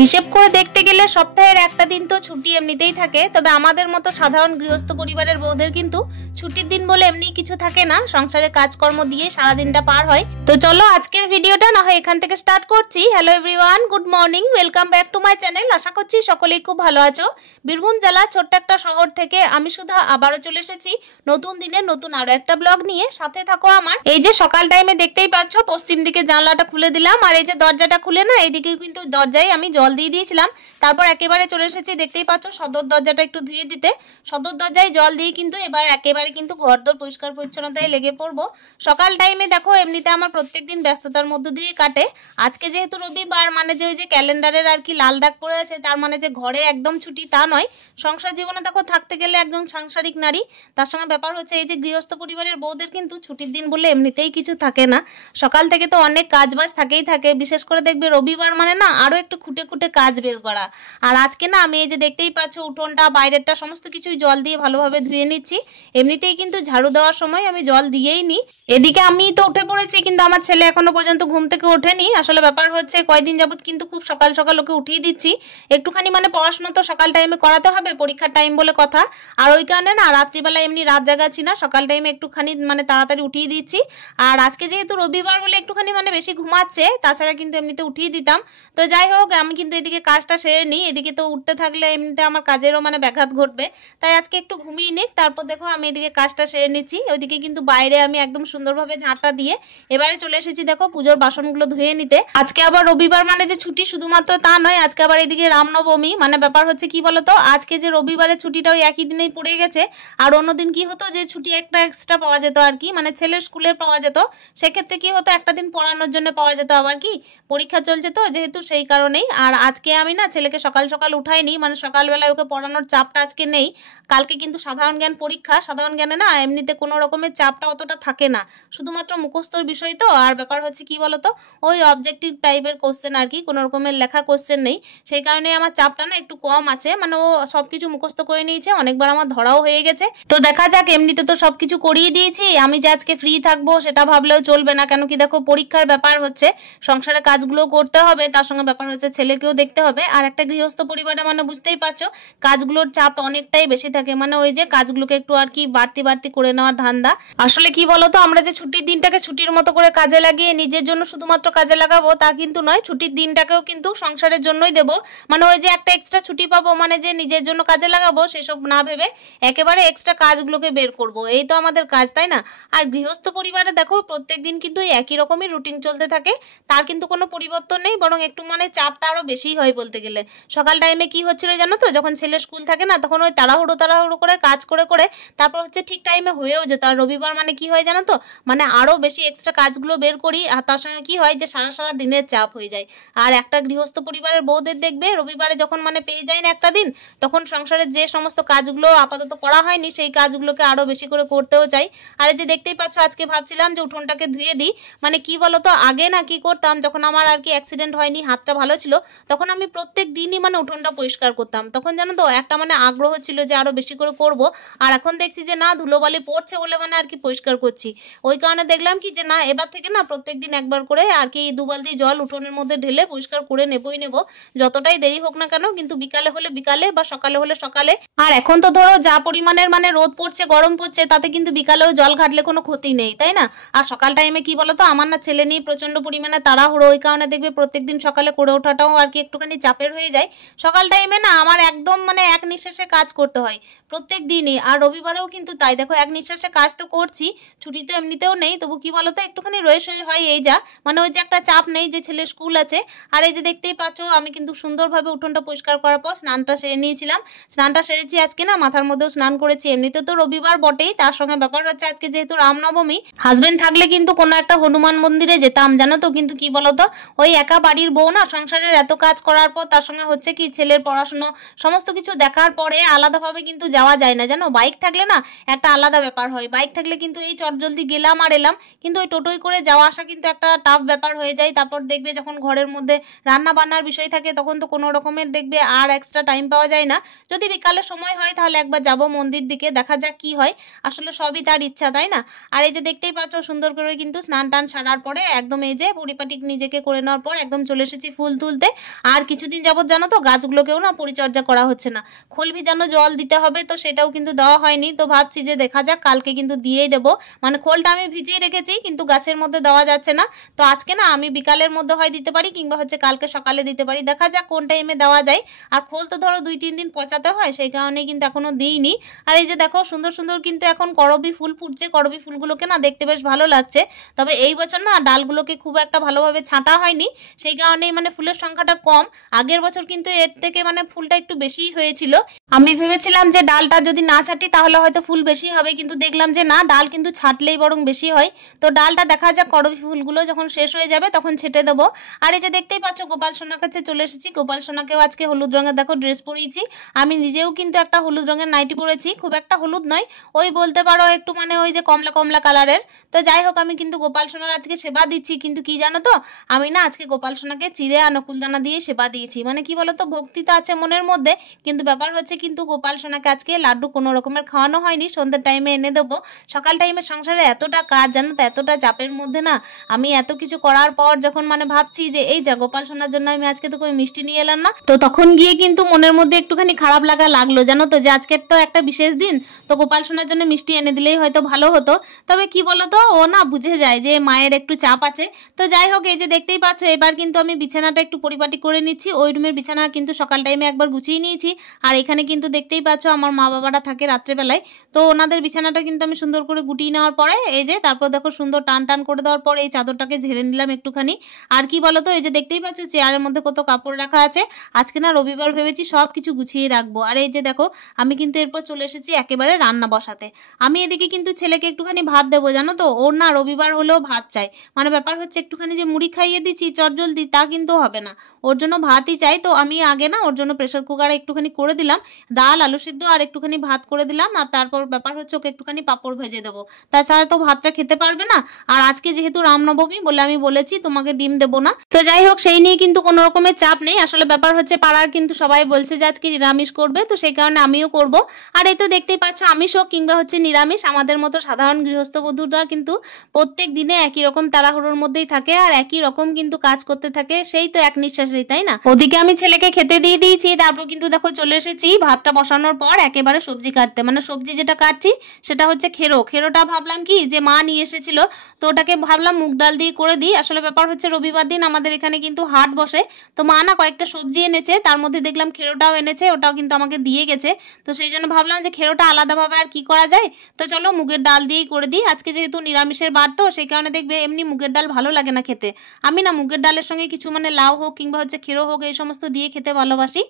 হিসেব করে দেখতে গেলে সপ্তাহের একটা দিন তো ছুটি এমনিতেই থাকে, তবে আমাদের মতো সাধারণ গৃহস্থ পরিবারের বউদের কিন্তু ছুটির দিন বলে এমনি কিছু থাকে না, সংসারে কাজকর্ম দিয়ে সারা দিনটা পার হয়। তো চলো আজকের ভিডিওটা না হয় এখান থেকে স্টার্ট করছি। Hello everyone, good morning, welcome back to my channel. আশা করছি সকলেই খুব ভালো আছো। বীরভূম জেলা ছোট্ট একটা শহর থেকে আমি সুধা আবারও চলে এসেছি নতুন দিনের নতুন আরো একটা ব্লগ নিয়ে। সাথে থাকো আমার। এই যে সকাল টাইমে দেখতেই পাচ্ছ পশ্চিম দিকে জানলাটা খুলে দিলাম, আর এই যে দরজাটা খুলে না এইদিকে কিন্তু দরজায় আমি জল দিয়ে দিয়েছিলাম। তারপর একেবারে চলে এসেছি, দেখতেই পাচ্ছ সদর দরজাটা একটু ধুয়ে দিতে। সদর দরজায় জল দিয়ে কিন্তু এবার একেবারে কিন্তু ঘরদোর পরিষ্কার পরিচ্ছন্নতায় লেগে পড়বো। সকাল টাইমে দেখো এমনিতে আমার প্রত্যেকদিন ব্যস্ততার মধ্যে দিয়ে কাটে। আজকে যেহেতু রবিবার, মানে যে ওই যে ক্যালেন্ডারের আর কি লাল দাগ পড়ে আছে, তার মানে যে ঘরে একদম ছুটি তা নয়। সংসার জীবনে দেখো থাকতে গেলে একজন সাংসারিক নারী, তার সঙ্গে ব্যাপার হচ্ছে এই যে গৃহস্থ পরিবারের বউদের কিন্তু ছুটির দিন বলে এমনিতেই কিছু থাকে না। সকাল থেকে তো অনেক কাজবাজ থাকেই থাকে, বিশেষ করে দেখবে রবিবার মানে না আরো একটু খুঁটে খুঁটে কাজ বের করা। আর আজকে না আমি এই যে দেখতেই পাচ্ছ উঠোনটা বাইরেরটা সমস্ত কিছুই জল দিয়ে ভালোভাবে ধুয়ে নিচ্ছি। এমনিতেই কিন্তু ঝাড়ু দেওয়ার সময় আমি জল দিয়েই নি। এদিকে আমি তো উঠে পড়েছি, কিন্তু আমার ছেলে এখনো পর্যন্ত ঘুম থেকে ওঠেনি। আসলে ব্যাপার হচ্ছে কয়দিন যাবত কিন্তু খুব সকাল সকাল ওকে উঠিয়ে দিচ্ছি। একটুখানি মানে পড়াশোনা তো সকাল টাইমে করাতে হবে, পরীক্ষার টাইম বলে কথা। আর ওই কারণে না রাত্রিবেলা এমনি রাত জাগাচ্ছি না, সকাল টাইমে একটুখানি মানে তাড়াতাড়ি উঠিয়ে দিচ্ছি। আর আজকে যেহেতু রবিবার বলে একটুখানি মানে বেশি ঘুমাচ্ছে, তাছাড়া কিন্তু এমনিতে উঠিয়ে দিতাম। তো যাই হোক, আমি কিন্তু এদিকে কাজটা সেরে নিই। এদিকে তো উঠতে থাকলে এমনিতে আমার কাজেরও মানে ব্যাঘাত ঘটবে, তাই আজকে একটু ঘুমিয়ে নিই। তারপর দেখো আমি এদিকে কাজটা সেরে নিচ্ছি। ওইদিকে কিন্তু বাইরে আমি একদম সুন্দরভাবে ঝাঁটা দিয়ে এবারে চলে এসেছি দেখো পুজোর বাসনগুলো ধুয়ে নিতে। আজকে আবার রবিবার মানে যে ছুটি শুধুমাত্র তা নয়, আজকে আবার এদিকে রামনবমী। মানে ব্যাপার হচ্ছে কি বলতো, আজকে যে রবিবারের ছুটিটা ওই একই দিনেই পড়ে গেছে। আর অন্যদিন কি হতো যে ছুটি একটা এক্সট্রা পাওয়া যেত আর কি, মানে ছেলের স্কুলের পাওয়া যেত। সেক্ষেত্রে কি হতো, একটা দিন পড়ানোর জন্য পাওয়া যেত, আবার কি পরীক্ষা চলছে তো যেহেতু, সেই কারণেই। আর আজকে আমি না ছেলেকে সকাল সকাল উঠাইনি, মানে সকালবেলায় ওকে পড়ানোর চাপটা আজকে নেই। কালকে কিন্তু সাধারণ জ্ঞান পরীক্ষা, সাধারণ জ্ঞানে না এমনিতে কোনো রকমের চাপটা অতটা থাকে না, শুধুমাত্র মুখস্থর বিষয় তো। আর ব্যাপার হচ্ছে কি বলতো, ওই অবজেক্টিভ টাইপের কোশ্চেন আর কি, কোনো রকমের লেখা কোশ্চেন নেই। সেই কারণে আমার চাপটা না একটু কম আছে, মানে ও সবকিছু মুখস্থ করে নিয়েছে, অনেকবার আমার ধরাও হয়ে গেছে। তো দেখা যাক, এমনিতে তো সবকিছু করিয়ে দিয়েছি। আমি যে আজকে ফ্রি থাকবো সেটা ভাবলেও চলবে না, কেন কি দেখো পরীক্ষার ব্যাপার হচ্ছে, সংসারে কাজগুলো করতে হবে, তার সঙ্গে ব্যাপার হচ্ছে ছেলেকেও দেখতে হবে। আর একটা গৃহস্থ পরিবারে মানে বুঝতেই পারছো কাজগুলোর চাপ অনেকটাই বেশি থাকে, মানে ওই যে কাজগুলোকে একটু আর কি বাড়তি বাড়তি করে নেওয়ার ধান্দা। আসলে কি বলতো, আমরা যে ছুটির দিনটাকে ছুটির মতো করে কাজে লাগিয়ে নিজের জন্য শুধুমাত্র কাজে লাগাবো তা কিন্তু নয়, ছুটির দিনটাকেও কিন্তু সংসারের জন্যই দেবো। মানে ওই যে একটা এক্সট্রা ছুটি পাবো মানে যে নিজের জন্য কাজে লাগাবো সেসব না ভেবে একেবারে এক্সট্রা কাজগুলোকে বের করব, এই তো আমাদের কাজ, তাই না? আর গৃহস্থ পরিবারে দেখো প্রত্যেকদিন কিন্তু একই রকমই রুটিন চলতে থাকে, তার কিন্তু কোনো পরিবর্তন নেই, বরং একটু মানে চাপটা আরো বেশি হয় বলতে গেলে। সকাল টাইমে কি হচ্ছিল জানো তো, যখন ছেলে স্কুল থাকে না তখন ওই তাড়াহুড়ো তাড়াহুড়ো করে কাজ করে করে তারপর হচ্ছে ঠিক টাইমে হয়েও যেত। আর রবিবার মানে কি হয় জানো তো, মানে আরো বেশি এক্সট্রা কাজগুলো বের করি, আর তার সঙ্গে কি হয় যে সারা সারা দিনের চাপ হয়ে যায়। আর একটা গৃহস্থ পরিবারের বউদের দেখবে রবিবারে যখন মানে পেয়ে যায় না একটা দিন, তখন সংসারের যে সমস্ত কাজগুলো আপাতত করা হয়নি সেই কাজগুলোকে আরো বেশি করে করতেও চাই। আর এই যে দেখতেই পাচ্ছ আজকে ভাবছিলাম যে উঠোনটাকে ধুয়ে দিই। মানে কি বলতো, আগে না কি করতাম, যখন আমার আর কি অ্যাক্সিডেন্ট হয়নি, হাতটা ভালো ছিল, তখন আমি প্রত্যেক দিনই মানে উঠোনটা পরিষ্কার করতাম। তখন জানো তো একটা মানে আগ্রহ ছিল যে আরো বেশি করে করব। আর এখন দেখছি যে না, ধুলোবালি পড়ছে বলে মানে আর কি পরিষ্কার করছি। ওই কারণে দেখলাম কি যে না, এবার থেকে না প্রত্যেক দিন একবার করে আর কি 2 বালতি জল উঠোনের মধ্যে ঢেলে পরিষ্কার করে নেবই নেব, যতটাই দেরি হোক না কেন, কিন্তু বিকালে হলে বিকালে বা সকালে হলে সকালে। আর এখন তো ধরো যা পরিমাণের মানে রোদ পড়ছে, গরম পড়ছে, তাতে কিন্তু বিকালেও জল ঘাটলে কোনো ক্ষতি নেই, তাই না? আর সকাল টাইমে কি বলতো, আমার না ছেলে নিয়ে প্রচন্ড পরিমাণে তাড়াহুড়ো, ওই কারণে দেখবে প্রত্যেকদিন সকালে করে ওঠাটাও আর কি একটুখানি চাপের হয়ে যায়। সকাল টাইমে না আমার একদম মানে এক নিঃশ্বাসে কাজ করতে হয় প্রত্যেক দিনই। আর রবিবারেও কিন্তু তাই, দেখো এক নিঃশ্বাসে কাজ তো করছি, ছুটি তো এমনিতেও নেই, তবু কি বলতো একটুখানি রয়েছে হয়, এই যা মানে ওই যে একটা চাপ নেই যে ছেলের স্কুল আছে। আর এই যে দেখতেই পাচ্ছ আমি কিন্তু সুন্দরভাবে উঠোনটা পরিষ্কার করার পর স্নানটা সেরে নিয়েছিলাম। স্নানটা সেরেছি আজকে, না মাথার মধ্যেও স্নান করেছি। এমনিতে তো রবিবার বটেই, তার সঙ্গে ব্যাপার হচ্ছে আজকে যেহেতু রামনবমী, হাজবেন্ড থাকলে কিন্তু কোনো একটা হনুমান মন্দিরে যেতাম জানো তো, কিন্তু কি বলতো ওই একা বাড়ির বউ না, সংসারের এত কাজ করার পর তার সঙ্গে হচ্ছে কি ছেলের পড়াশুনো সমস্ত কিছু দেখার পরে আলাদাভাবে কিন্তু যাওয়া যায় না, জানো। বাইক থাকলে না একটা আলাদা ব্যাপার হয়, বাইক থাকলে কিন্তু এই চটজলদি গেলাম আর এলাম, কিন্তু ওই টোটোয় করে যাওয়া আসা কিন্তু একটা টাফ ব্যাপার হয়ে যায়। তারপর দেখবে যখন ঘরের মধ্যে রান্না বান্নার বিষয় থাকে তখন তো কোনো রকমের দেখবে আর এক্সট্রা টাইম পাওয়া যায় না। যদি বিকালে সময় হয় তাহলে একবার যাব মন্দির দিকে, দেখা যাক কি হয়, আসলে সবই তার ইচ্ছা, তাই না। আর এই যে দেখতেই পাচ্ছ সুন্দর করে কিন্তু স্নান টান সারার পরে একদম এই যে পরিপাটি নিজেকে করে নেওয়ার পর একদম চলে এসেছি ফুল তুলতে। আর কিছুদিন যাবত জানো তো গাছগুলোকেও না পরিচর্যা করা হচ্ছে না, খোল ভিজানো জল দিতে হবে, তো সেটাও কিন্তু দেওয়া হয়নি। তো ভাবছি যে দেখা যাক কালকে কিন্তু দিয়েই দেবো, মানে খোলটা আমি ভিজিয়ে রেখেছি কিন্তু গাছের মধ্যে দেওয়া যাচ্ছে না। তো আজকে না আমি বিকালের মধ্যে হয় দিতে পারি কিংবা হচ্ছে কালকে সকালে দিতে পারি, দেখা যাক কোন টাইমে দেওয়া যায়। আর খোল তো ধরো 2-3 দিন পচাতে হয়, সেই কারণে কিন্তু এখনো দিইনি। আর এই যে দেখো সুন্দর সুন্দর কিন্তু এখন করবি ফুল ফুটছে, করবি ফুলগুলোকে না দেখতে বেশ ভালো লাগছে। তবে এই বছর না ডালগুলোকে খুব একটা ভালোভাবে ছাঁটা হয়নি, সেই কারণেই মানে ফুলের সংখ্যাটা কম। আগের বছর কিন্তু এর থেকে মানে ফুলটা একটু বেশি হয়েছিল। আমি ভেবেছিলাম যে ডালটা যদি না ছাঁটি তাহলে হয়তো ফুল বেশি হবে, কিন্তু দেখলাম যে না, ডাল কিন্তু ছাঁটলেই বরং বেশি হয়। তো ডালটা দেখা যাক করবি ফুলগুলো যখন শেষ হয়ে যাবে তখন ছেটে দেবো। আর এই যে দেখতেই পাচ্ছ গোপাল সোনার কাছে চলে এসেছি, গোপাল সোনাকেও আজকে হলুদ রঙের দেখো ড্রেস পরিয়েছি। আমি নিজেও কিন্তু একটা হলুদ রঙের নাইটি পরেছি, খুব একটা হলুদ নয়, ওই বলতে পারো একটু মানে ওই যে কমলা কমলা কালারের। তো যাই হোক আমি কিন্তু গোপাল সোনার আজকে সেবা দিচ্ছি, কিন্তু কি জানো তো, আমি না আজকে গোপাল সোনাকে চিড়ে আর নকুলদানা দিয়ে সেবা দিয়েছি। মানে কি বলতো, ভক্তি তো আছে মনের মধ্যে, কিন্তু ব্যাপার হচ্ছে কিন্তু গোপাল সোনাকে আজকে লাড্ডু কোনো রকমের খাওয়ানো হয়নি, সন্ধ্যের টাইমে এনে দেবো। সকাল টাইমে সংসারে এতটা কাজ জানো তো, এতটা চাপের মধ্যে না আমি এত কিছু করার পর যখন মানে ভাবছি যে এই যা গোপাল সোনার জন্য আমি আজকে তো কই মিষ্টি নিয়ে এলাম না, তো তখন গিয়ে কিন্তু মনের মধ্যে একটুখানি খারাপ লাগা লাগলো, জানো তো, যে আজকের তো একটা বিশেষ দিন, তো গোপাল সোনার জন্য মিষ্টি এনে দিলেই হয়তো ভালো হতো। তবে কি বলতো, ও না বুঝে যায় যে মায়ের একটু চাপ আছে। তো যাই হোক এই যে দেখতেই পাচ্ছ এবার কিন্তু আমি বিছানাটা একটু পরিপাটি করে নিচ্ছি, ওই রুমের বিছানা কিন্তু সকাল টাইমে একবার গুছিয়ে নিয়েছি। আর এখানে কিন্তু দেখতেই পাচ্ছ আমার মা বাবারা থাকে রাত্রেবেলায়, তো ওনাদের বিছানাটা কিন্তু আমি সুন্দর করে গুটিয়ে নেওয়ার পরে এই যে তারপর দেখো সুন্দর টান টান করে দেওয়ার পরে এই চাদরটাকে ঝেড়ে নিলাম একটুখানি। আর কি বলতো, এই যে দেখতেই পাচ্ছ চেয়ারের মধ্যে কত কাপড় রাখা আছে, আজকে না রবিবার ভেবেছি সব কিছু গুছিয়ে রাখবো। আর এই যে দেখো আমি কিন্তু এরপর চলে এসেছি একেবারে রান্না বসাতে। আমি এদিকে কিন্তু ছেলেকে একটুখানি ভাত দেবো, জানো তো, ওর না রবিবার হলেও ভাত চাই। মানে ব্যাপার হচ্ছে একটুখানি যে মুড়ি খাইয়ে দিচ্ছি চটজলদি তা কিন্তু হবে না, ওর জন্য ভাতই চাই। তো আমি আগে না ওর জন্য প্রেশার কুকারে একটুখানি করে দিলাম ডাল আলু সিদ্ধ আর একটুখানি ভাত করে দিলাম। আর তারপর ব্যাপার হচ্ছে ওকে একটুখানি পাঁপড় ভেজে দেবো, তাছাড়া তো ভাতটা খেতে পারবে না। আর আজকে যেহেতু রামনবমী বলে আমি বলেছি তোমাকে ডিম দেবো না। তো যাই হোক সেই নিয়ে কিন্তু কোনো রকমের চাপ নেই, আসলে ব্যাপার হচ্ছে পাড়ার কিন্তু সবাই বলছে যে আজকে নিরামিষ করবে, তো সেই কারণে আমিও করব। আর এই তো দেখতেই পাচ্ছ আমিষ হোক কিংবা হচ্ছে নিরামিষ, আমাদের মতো সাধারণ গৃহস্থ বধূরা কিন্তু প্রত্যেক দিনে একই রকম তাড়াহুড়োর মধ্যেই থাকে আর একই রকম কিন্তু কাজ করতে থাকে, সেই তো এক নিঃশ্বাসেই, তাই না। ওদিকে আমি ছেলেকে খেতে দিয়ে দিয়েছি, তারপর কিন্তু দেখো চলে এসেছি ভাতটা বসানোর পর একেবারে সবজি কাটতে। মানে সবজি যেটা কাটছি সেটা হচ্ছে খেরোটা ভাবলাম কি যে মা নিয়ে এসেছিল, তো ওটাকে ভাবলাম মুগ ডাল দিয়ে করে দিই। আসলে ব্যাপার হচ্ছে রবিবার দিন আমাদের এখানে কিন্তু হাট বসে, তো মা না কয়েকটা সবজি এনেছে, তার মধ্যে দেখলাম খেরোটাও এনেছে, ওটাও কিন্তু আমাকে দিয়ে গেছে। তো সেই জন্য ভাবলাম যে খেরোটা আলাদাভাবে আর কি করা যায়, তো চলো মুগের ডাল দিয়েই করে দিই। আজকে যেহেতু নিরামিষের বার তো সেই কারণে দেখবে এমনি মুগের ডাল ভালো লাগে না খেতে, আমি না মুগের ডালের সঙ্গে কিছু মানে লাউ হোক কিংবা হচ্ছে খেরো হোক এই সমস্ত দিয়ে খেতে ভালোবাসি।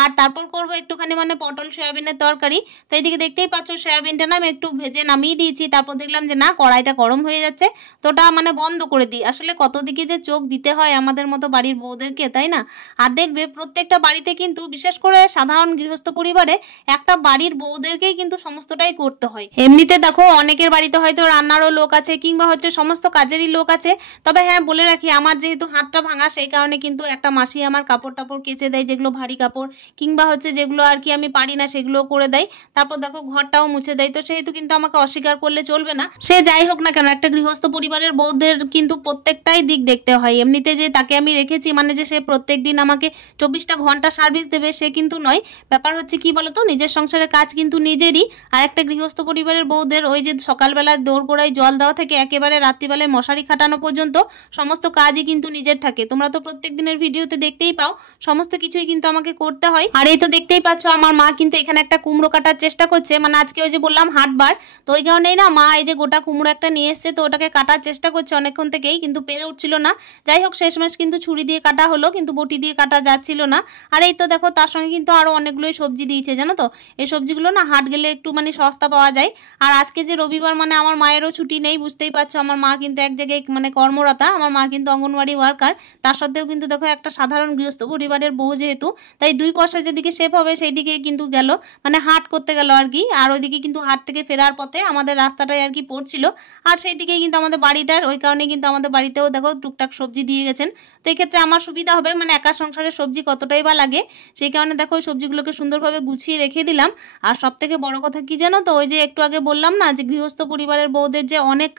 আর তারপর করবো একটুখানি মানে পটল সয়াবিনের তরকারি। তো এইদিকে দেখতেই পাচ্ছ সয়াবিনটা না আমি একটু ভেজে নামিয়ে দিয়েছি, তারপর দেখলাম যে না কড়াইটা গরম হয়ে যাচ্ছে, তো ওটা মানে বন্ধ করে দিই। আসলে কত দিকে যে চোখ দিতে হয় আমাদের মতো বাড়ির বউদেরকে, তাই না। আর দেখবে প্রত্যেকটা বাড়িতে কিন্তু বিশেষ করে সাধারণ গৃহস্থ পরিবারে একটা বাড়ির বউদেরকেই কিন্তু সমস্তটাই করতে হয়। এমনিতে দেখো অনেকের বাড়িতে হয়তো রান্নারও লোক আছে কিংবা হচ্ছে সমস্ত কাজেরই লোক আছে, তবে হ্যাঁ বলে রাখি আমার যেহেতু হাতটা ভাঙা সেই কারণে কিন্তু একটা মাসি আমার কাপড় টাপড় কেচে দেয়, যেগুলো ভারী কাপড় কিংবা হচ্ছে যেগুলো আর কি আমি পারি না সেগুলো করে দেয়, তারপর দেখো ঘরটাও মুছে দেয়। তো সেহেতু কিন্তু আমাকে অস্বীকার করলে চলবে না, সে যাই হোক না কেন একটা গৃহস্থ পরিবারের বউদের কিন্তু প্রত্যেকটাই দিক দেখতে হয়। এমনিতে যে তাকে আমি রেখেছি মানে যে সে প্রত্যেক দিন আমাকে 24টা ঘন্টা সার্ভিস দেবে সে কিন্তু নয়। ব্যাপার হচ্ছে কি বলতো, নিজের সংসারের কাজ কিন্তু নিজেরই, আর একটা গৃহস্থ পরিবারের বউদের ওই যে সকালবেলা দোরগোড়ায় জল দেওয়া থেকে একেবারে রাত্রিবেলায় মশারি খাটানো পর্যন্ত সমস্ত কাজই কিন্তু নিজের থাকে। তোমরা তো প্রত্যেক দিনের ভিডিওতে দেখতেই পাও সমস্ত কিছুই কিন্তু আমাকে করতে হয়। আর এই তো দেখতেই পাচ্ছ আমার মা কিন্তু এখানে একটা কুমড়ো কাটার চেষ্টা করছে, মানে আজকে ওই যে বললাম হাটবার, তো ওই কারণেই না মা এই যে গোটা কুমড়ো একটা নিয়ে এসছে, তো ওটাকে কাটার চেষ্টা করছে অনেকক্ষণ থেকেই, কিন্তু পেরে উঠছিল না। যাই হোক শেষমেশ কিন্তু ছুরি দিয়ে কাটা হলো, কিন্তু বটি দিয়ে কাটা যাচ্ছিল না। আর এই তো দেখো তার সঙ্গে কিন্তু আরো অনেকগুলোই সবজি দিয়েছে, জানো তো, এই সবজিগুলো না হাট গেলে একটু মানে সস্তা পাওয়া যায়। আর আজকে যে রবিবার মানে আমার মায়েরও ছুটি নেই, বুঝতেই পারছো আমার মা কিন্তু এক জায়গায় মানে কর্মরতা, আমার মা কিন্তু অঙ্গনওয়াড়ি ওয়ার্কার, তার সত্ত্বেও কিন্তু দেখো একটা সাধারণ গৃহস্থ পরিবার পরিবারের বউ যেহেতু, তাই 2 পয়সা যেদিকে সেভ হবে সেই দিকে কিন্তু গেল, মানে হাট করতে গেল আর কি। আর ওইদিকে কিন্তু হাট থেকে ফেরার পথে আমাদের রাস্তাটাই আর কি পড়ছিল, আর সেই দিকেই কিন্তু আমাদের বাড়িটা, ওই কারণে কিন্তু আমাদের বাড়িতেও দেখো টুকটাক সবজি দিয়ে গেছেন। তো এই ক্ষেত্রে আমার সুবিধা হবে, মানে একা সংসারে সবজি কতটাই বা লাগে, সেই কারণে দেখো ওই সবজিগুলোকে সুন্দরভাবে গুছিয়ে রেখে দিলাম। আর সব থেকে বড় কথা কি জানো তো, ওই যে একটু আগে বললাম না যে গৃহস্থ পরিবারের বউদের যে অনেক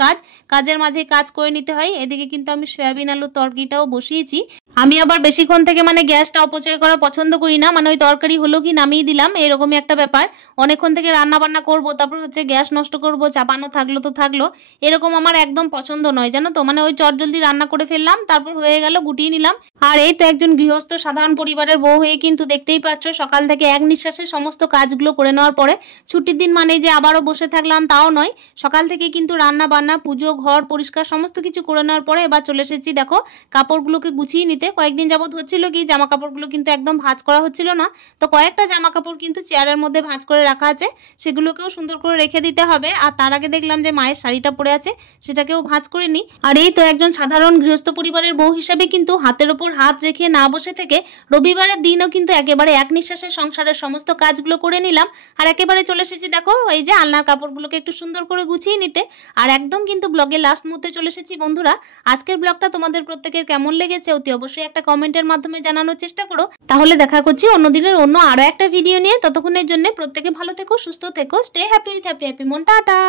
কাজের মাঝে কাজ করে নিতে হয়, এদিকে কিন্তু আমি সয়াবিন আলুর তরকারিটাও বসিয়েছি। আমি আবার বেশিক্ষণ থেকে মানে গ্যাসটা অপচয় করা পছন্দ করি না, মানে ওই তরকারি হলো কি নামিয়ে দিলাম এরকমই একটা ব্যাপার। অনেকক্ষণ থেকে রান্না বান্না করবো, তারপর হচ্ছে গ্যাস নষ্ট করবো, চাপানো থাকলো তো থাকলো, এরকম আমার একদম পছন্দ নয় জানো তো। মানে ওই চটজলদি রান্না করে ফেললাম, তারপর হয়ে গেল, গুটিয়ে নিলাম। আর এই তো একজন গৃহস্থ সাধারণ পরিবারের বউ হয়ে কিন্তু দেখতেই পাচ্ছ সকাল থেকে এক নিঃশ্বাসে সমস্ত কাজগুলো করে নেওয়ার পরে ছুটির দিন মানে যে আবারও বসে থাকলাম তাও নয়, সকাল থেকে কিন্তু রান্না বান্না, পুজো, ঘর পরিষ্কার সমস্ত কিছু করে নেওয়ার পরে এবার চলে এসেছি দেখো কাপড়গুলোকে গুছিয়ে নিতে। কয়েকদিন যাবত হচ্ছিল কি জামা কাপড়গুলো কিন্তু একদম ভাঁজ করা হচ্ছিল না, তো কয়েকটা জামা কাপড় কিন্তু চেয়ারের মধ্যে ভাঁজ করে রাখা আছে, সেগুলোকেও সুন্দর করে রেখে দিতে হবে। আর তার আগে দেখলাম যে মায়ের শাড়িটা পরে আছে, সেটাকেও ভাঁজ করে নিই। আর এই তো একজন সাধারণ গৃহস্থ পরিবারের বউ হিসাবে কিন্তু হাতের ওপর হাত রেখে না বসে থেকে রবিবারের দিনও কিন্তু একেবারে এক নিঃশ্বাসে সংসারের সমস্ত কাজগুলো করে নিলাম। আর একেবারে চলে এসেছি দেখো এই যে আলনার কাপড়গুলোকে একটু সুন্দর করে গুছিয়ে নিতে। আর একদম কিন্তু ব্লগের লাস্ট মুহূর্তে চলে এসেছি বন্ধুরা। আজকের ব্লগটা তোমাদের প্রত্যেকের কেমন লেগেছে অতি অবশ্যই একটা কমেন্টের মাধ্যমে জানানোর চেষ্টা করো। তাহলে দেখা করছি অন্যদিনের অন্য আরো একটা ভিডিও নিয়ে। ততক্ষণের জন্য প্রত্যেকে ভালো থেকো, সুস্থ থেকো, stay happy with happy happy মন, টাটা।